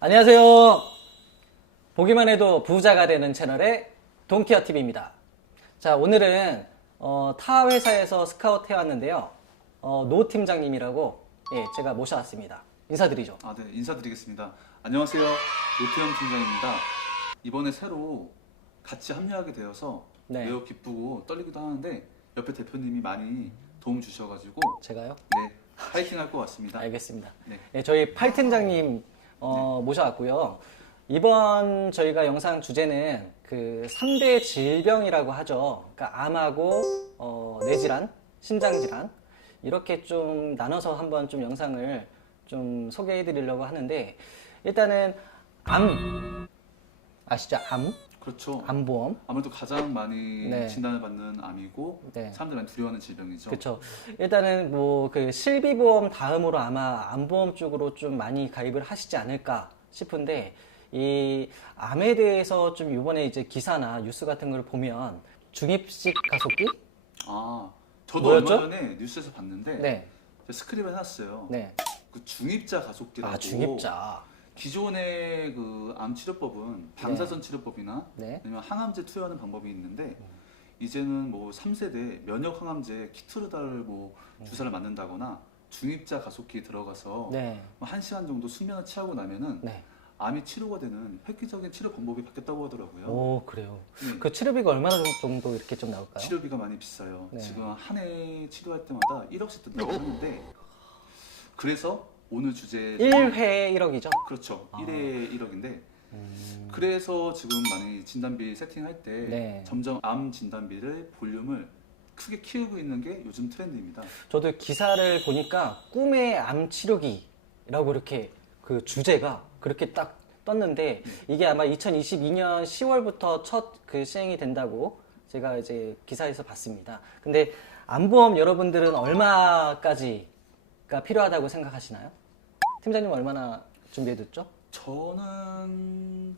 안녕하세요. 보기만 해도 부자가 되는 채널의 돈키어 TV입니다. 자, 오늘은 어, 타 회사에서 스카우트 해왔는데요. 어, 노 팀장님이라고 예, 제가 모셔왔습니다. 인사드리죠. 아, 네, 인사드리겠습니다. 안녕하세요. 노태영 팀장입니다. 이번에 새로 같이 합류하게 되어서 네. 매우 기쁘고 떨리기도 하는데 옆에 대표님이 많이 도움 주셔가지고 제가요? 네, 파이팅 할 것 같습니다. 알겠습니다. 네. 예, 저희 팔 팀장님 어, 모셔왔고요. 이번 저희가 영상 주제는 그 3대 질병이라고 하죠. 그러니까 암하고 어, 뇌질환, 신장질환 이렇게 좀 나눠서 한번 좀 영상을 좀 소개해 드리려고 하는데 일단은 암 아시죠? 암? 그렇죠. 암보험. 아무래도 가장 많이 네. 진단을 받는 암이고 네. 사람들이 많이 두려워하는 질병이죠. 그렇죠. 일단은 뭐 그 실비보험 다음으로 아마 암보험 쪽으로 좀 많이 가입을 하시지 않을까 싶은데 이 암에 대해서 좀 이번에 이제 기사나 뉴스 같은 걸 보면 중입식 가속기? 아, 저도 뭐였죠? 얼마 전에 뉴스에서 봤는데 네, 제가 스크립을 해놨어요. 네. 그 중입자 가속기라고. 아 중입자. 기존의 그 암 치료법은 방사선 치료법이나 네. 아니면 항암제 투여하는 방법이 있는데 이제는 뭐 3세대 면역 항암제 키트르다를 주사를 맞는다거나 중입자 가속기에 들어가서 네, 뭐 1시간 정도 수면을 취하고 나면은 네. 암이 치료가 되는 획기적인 치료 방법이 바뀌었다고 하더라고요. 오 그래요. 네. 그 치료비가 얼마나 정도 이렇게 좀 나올까요? 치료비가 많이 비싸요. 네. 지금 한 해 치료할 때마다 1억씩 든다고 하는데 그래서 오늘 주제 1회 1억이죠. 그렇죠. 아. 1회 1억인데 음, 그래서 지금 많이 진단비 세팅할 때 네. 점점 암 진단비를 볼륨을 크게 키우고 있는 게 요즘 트렌드입니다. 저도 기사를 보니까 꿈의 암 치료기라고 이렇게 그 주제가 그렇게 딱 떴는데 이게 아마 2022년 10월부터 첫 그 시행이 된다고 제가 이제 기사에서 봤습니다. 근데 암보험 여러분들은 얼마까지가 필요하다고 생각하시나요? 팀장님 얼마나 준비해뒀죠? 저는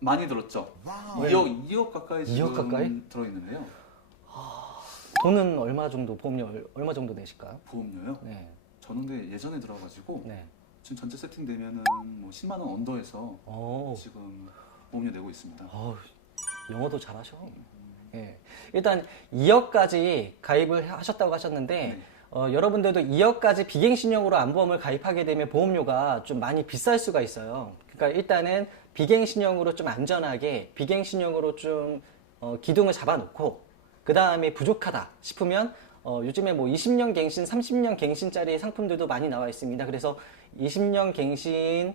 많이 들었죠. 왜? 2억, 2억 가까이 지금 2억 가까이? 들어있는데요. 돈은 얼마 정도 보험료 얼- 얼마 정도 내실까요? 보험료요? 네, 저는 근데 예전에 들어가지고 네. 지금 전체 세팅 되면은 뭐 10만 원 언더에서 오, 지금 보험료 내고 있습니다. 어우, 영어도 잘하셔. 예. 일단 2억까지 가입을 하셨다고 하셨는데 네. 어, 여러분들도 2억까지 비갱신형으로 암보험을 가입하게 되면 보험료가 좀 많이 비쌀 수가 있어요. 그러니까 일단은 비갱신형으로 좀 안전하게 비갱신형으로 좀 어, 기둥을 잡아놓고 그 다음에 부족하다 싶으면 어, 요즘에 뭐 20년 갱신, 30년 갱신짜리 상품들도 많이 나와 있습니다. 그래서 20년 갱신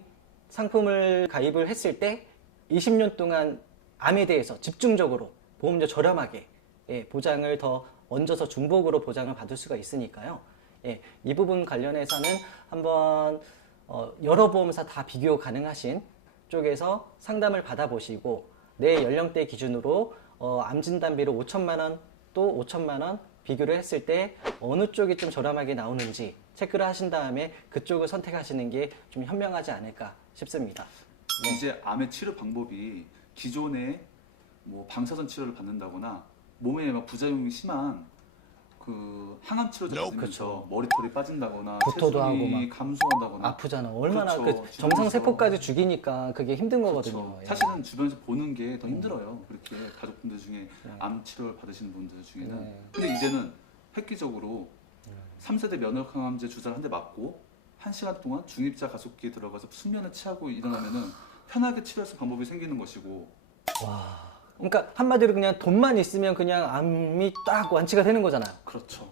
상품을 가입을 했을 때 20년 동안 암에 대해서 집중적으로 보험료 저렴하게 예, 보장을 더 얹어서 중복으로 보장을 받을 수가 있으니까요. 예, 이 부분 관련해서는 한번 어, 여러 보험사 다 비교 가능하신 쪽에서 상담을 받아보시고 내 연령대 기준으로 어, 암 진단비로 5천만 원 또 5천만 원 비교를 했을 때 어느 쪽이 좀 저렴하게 나오는지 체크를 하신 다음에 그쪽을 선택하시는 게 좀 현명하지 않을까 싶습니다. 네. 이제 암의 치료 방법이 기존에 뭐 방사선 치료를 받는다거나 몸에 막 부작용이 심한 그 항암 치료제 받으면서 그쵸. 머리털이 빠진다거나 구토도 하고 체중이 막 감소한다거나 아프잖아. 얼마나 그렇죠. 그 정상. 세포까지 죽이니까 그게 힘든 거거든요. 그렇죠. 예. 사실은 주변에서 보는 게 더 힘들어요. 그렇게 가족분들 중에 암 치료를 받으시는 분들 중에는. 네. 근데 이제는 획기적으로 3세대 면역 항암제 주사를 한 대 맞고 1시간 동안 중입자 가속기에 들어가서 숙면을 취하고 일어나면은 편하게 치료할 수 방법이 생기는 것이고 와. 그러니까 한마디로 그냥 돈만 있으면 그냥 암이 딱 완치가 되는 거잖아요. 그렇죠.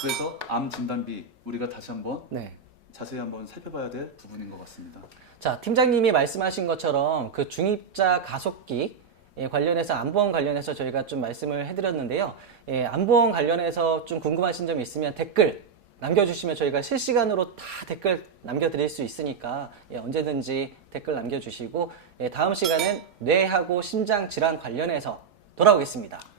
그래서 암 진단비 우리가 다시 한번 네. 자세히 한번 살펴봐야 될 부분인 것 같습니다. 자, 팀장님이 말씀하신 것처럼 그 중입자 가속기 예, 관련해서 안보험 관련해서 저희가 좀 말씀을 해드렸는데요. 예, 안보험 관련해서 좀 궁금하신 점 있으면 댓글 남겨주시면 저희가 실시간으로 다 댓글 남겨드릴 수 있으니까 예, 언제든지 댓글 남겨주시고 예, 다음 시간엔 뇌하고 심장 질환 관련해서 돌아오겠습니다.